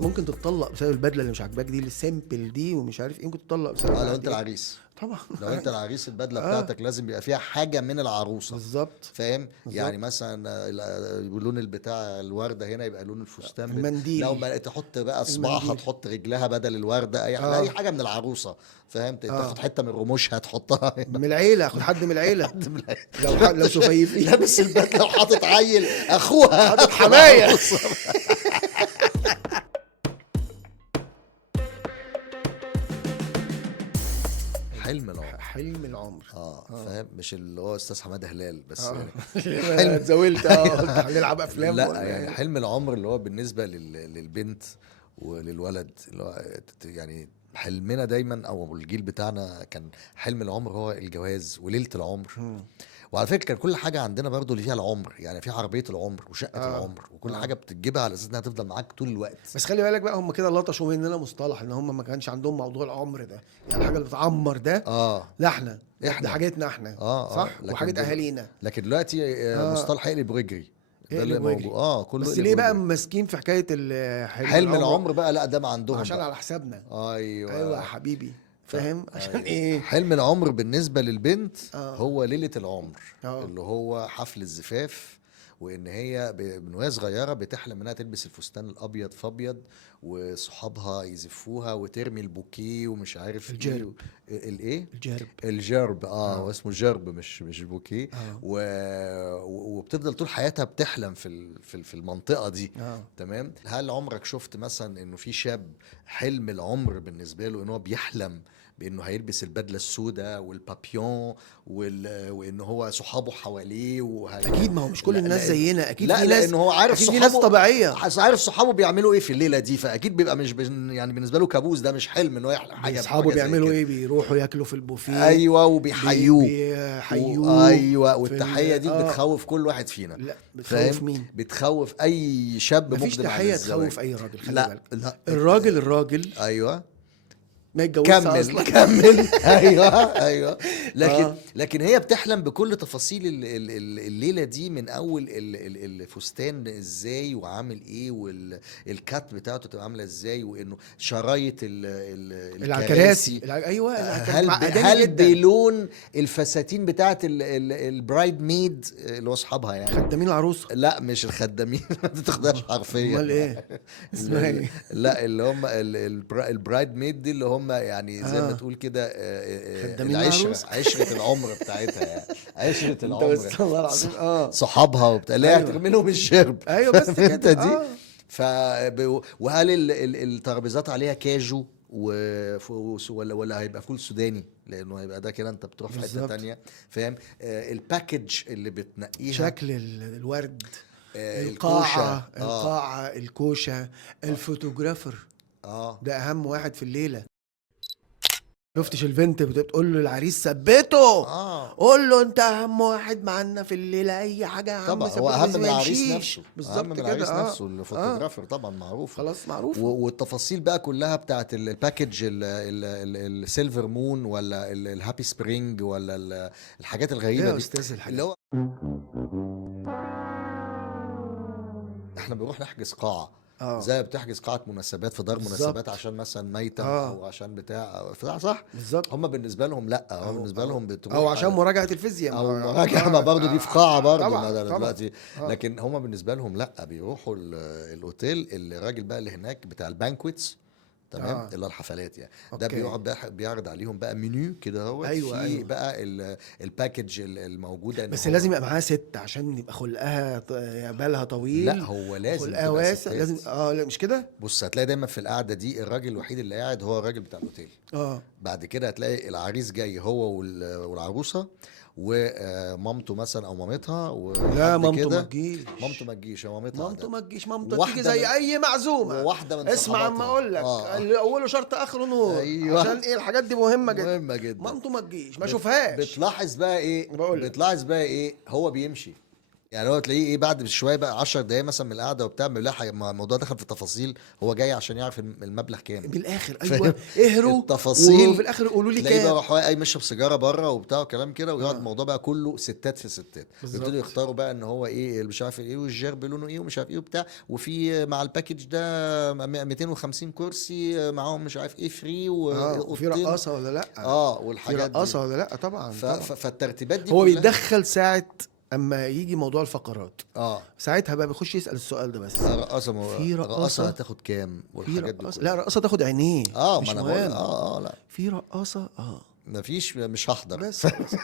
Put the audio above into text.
ممكن تتطلق بسبب البدله اللي مش عاجباك دي، السيمبل دي ومش عارف ايه، ممكن تتطلق بسبب لو قد انت إيه؟ العريس، طبعا. لو انت العريس البدله اه بتاعتك لازم يبقى فيها حاجه من العروسه، بالظبط. فاهم؟ يعني بالظبط. مثلا لون البتاع الورده هنا يبقى لون الفستان لو المنديل. ما تحط بقى صباعها، المنديل. تحط رجلها بدل الورده، اي اه حاجه من العروسه، فاهم؟ تاخد اه حته من رموشها تحطها هنا. من العيله، اخد حد من العيله. حد من لو شفايفي. لابس البدله وحاطط عيل اخوها حاطط في حمايه. العروسه. حلم العمر. حلم العمر. اه فاهم؟ مش اللي هو استاذ حماده هلال بس اه يعني. اتزاولت. قلت هنلعب افلام لا ولا يعني إيه؟ حلم العمر اللي هو بالنسبه للبنت وللولد، اللي هو يعني حلمنا دايما او الجيل بتاعنا كان حلم العمر هو الجواز وليله العمر. مم. وعلى فكره كان كل حاجه عندنا برضو اللي فيها العمر، يعني في عربيه العمر وشقه اه العمر وكل اه حاجه بتجيبها على اساس انها تفضل معاك طول الوقت. بس خلي بالك بقى، هم كده لطشوا مننا مصطلح ان هم ما كانش عندهم موضوع العمر ده، يعني الحاجه اللي بتعمر ده. اه لا احنا دي احنا حاجتنا احنا. صح. لكن وحاجه اهالينا. لكن دلوقتي اه مصطلح اقلب ويجري، ده اللي اقلب موجود. واجري. كله بس اقلب ليه بقى ويجري. ماسكين في حكايه حلم حلم العمر؟ العمر بقى لا ده ما ما عندهم عشان بقى. على حسابنا. ايوه يا ايوه. حبيبي. ف... فاهم عشان ايوه ايه. حلم العمر بالنسبه للبنت اه هو ليله العمر، اه اللي هو حفل الزفاف، وان هي من وهي صغيره بتحلم انها تلبس الفستان الابيض في ابيض، وصحابها يزفوها وترمي البوكيه ومش عارف ايه الجرب. الايه. الجرب. الجرب، هو اه اسمه جرب مش بوكيه. اه و... وبتفضل طول حياتها بتحلم في المنطقه دي. اه تمام. هل عمرك شفت مثلا انه في شاب حلم العمر بالنسبه له ان هو بيحلم بانه هيلبس البدله السوداء والبابيون وان هو صحابه حواليه اكيد، ما هو مش كل لا الناس زينا، اكيد لا في ناس. لان هو عارف اكيد في ناس صحابه، طبيعيه. عارف صحابه بيعملوا ايه في الليله دي، فاكيد بيبقى مش يعني بالنسبه له كابوس، ده مش حلم ان هو يحلم اصحابه حاجه زي بيعملوا كده. ايه؟ بيروحوا ياكلوا في البوفيه. ايوه وبيحيوه. بيحيوه. ايوه في والتحيه دي اه بتخوف كل واحد فينا. لا بتخوف فاهم؟ مين؟ بتخوف اي شاب مفيش مقدم على تحية الزواج. تخوف اي راجل، خلي لا بالك. لا الراجل ايوه ما يتجوزش كمل اصلا. كمل. ايوه ايوه. لكن اه لكن هي بتحلم بكل تفاصيل الليله دي، من اول الفستان ازاي وعامل ايه، والكات بتاعته تبقى عامله ازاي، وانه شرايط الكراسي. الكراسي. ايوه الكراسي دي هل معقداني هل جدا. بلون الفساتين بتاعت البرايد ميد اللي هو اصحابها يعني. خدامين العروسه. لا مش الخدامين. ما تاخدهاش حرفيا. امال ايه؟ اسمها ايه؟ لا اللي هم البرايد ميد دي اللي هم يعني زي ما اه تقول كده خدامين العشرة، العروسه. عشرة العمر بتاعتها يعني. عشرة انت العمر. بس الله العظيم. صحابها وبتاع اللي هي ايوه هترمي لهم الشرب. ايوه بس فاهم انت كده. دي؟ ف وهل الترابيزات عليها كاجو ولا هيبقى فول سوداني، لانه هيبقى ده كده انت بتروح في حتة بالظبط. تانية. فاهم؟ الباكج اللي بتنقيها، شكل الورد. الكوشة. القاعه الكوشه. الفوتوغرافر. اه ده اهم واحد في الليله. شفتش البنت بتقول له العريس ثبته؟ اه قول له انت اهم واحد معانا في الليله، اي حاجه يا عم طبعا هو ثبته اهم بس من ما العريس يمشيش. نفسه، اهم بالظبط من كده. العريس اه نفسه اه الفوتوغرافر طبعا معروفه. خلاص معروفه. والتفاصيل بقى كلها بتاعت الباكج، السيلفر مون ولا الهابي سبرينج ولا الحاجات ايه الغريبه يا دي، استاذ اللي الحاجات؟ هو احنا بنروح نحجز قاعه اه زي بتحجز قاعه مناسبات في دار مناسبات بالظبط. عشان مثلا ميتم اه او عشان بتاع صح. بالظبط. هم بالنسبه لهم لا، هم او بالنسبه او لهم او بتروح عشان مراجعه الفيزياء، ما او هو مراجعه، ما برضه دي في قاعه برضه، ما طبعا ده طبعا. دلوقتي. اه لكن هم بالنسبه لهم لا، بيروحوا الاوتيل، الراجل بقى اللي هناك بتاع البانكويتس، تمام، اه اللي هو الحفلات يعني. ده اوكي. بيقعد بقى بيعرض عليهم بقى منيو كده اهوت، ايوه في ايوه بقى الباكج الموجوده ان بس هو. لازم يبقى معاها ست عشان يبقى خلقها بالها لا طويل. هو لازم وخلقها تبقى واسع ستات. لازم. لا مش كده. بص هتلاقي دايما في القعده دي الراجل الوحيد اللي قاعد هو الراجل بتاع الاوتيل. اه بعد كده هتلاقي العريس جاي هو والعروسه ومامته مثلا او مامتها لا وحد مامته ما كده. تجيش. مامته ما تجيش، هي مامتها مامته ده. ما تجيش. مامته تيجي واحده زي من اي معزومه. وواحده من اسمع عما صحباتها اقول لك، اللي اوله شرط اخره نور، ايوه عشان ايه الحاجات دي مهمه جدا. مهمه جدا. مامته ما تجيش، ما اشوفهاش. بتلاحظ بقى ايه، بقول لك. هو بيمشي يعني هو تلاقيه ايه بعد شويه بقى 10 دقايق مثلا من القعده وبتاع بيلاقي الموضوع دخل في تفاصيل، هو جاي عشان يعرف المبلغ كام. من الاخر فاهم؟ ايوه اهروا، التفاصيل وفي الاخر يقولوا لي تلاقيه بقى كام. راح واقع يشرب سيجاره بره وبتاع وكلام كده، ويقعد اه الموضوع بقى كله ستات في ستات، ويبتدوا بالظبط. يختاروا بقى ان هو ايه اللي مش عارف ايه، والجيرب لونه ايه ومش عارف ايه وبتاع، وفي مع الباكج ده 250 كرسي معاهم مش عارف ايه فري اه وفي واوضتين. رقاصه ولا لا؟ اه في والحاجات دي. رقاصه ولا لا؟ طبعا طبعا. فالترتيبات دي هو كلها. بيتدخل ساعه اما يجي موضوع الفقرات، اه ساعتها بقى بيخش يسال السؤال ده بس. رقاصه في رقاصه رقاصه، هتاخد كام في والحاجات دي رقاصه، لا كلها. رقاصه تاخد عينيه اه ما مش انا بقول مهم. اه لا في رقاصه اه مفيش مش هحضر. بس خلاص.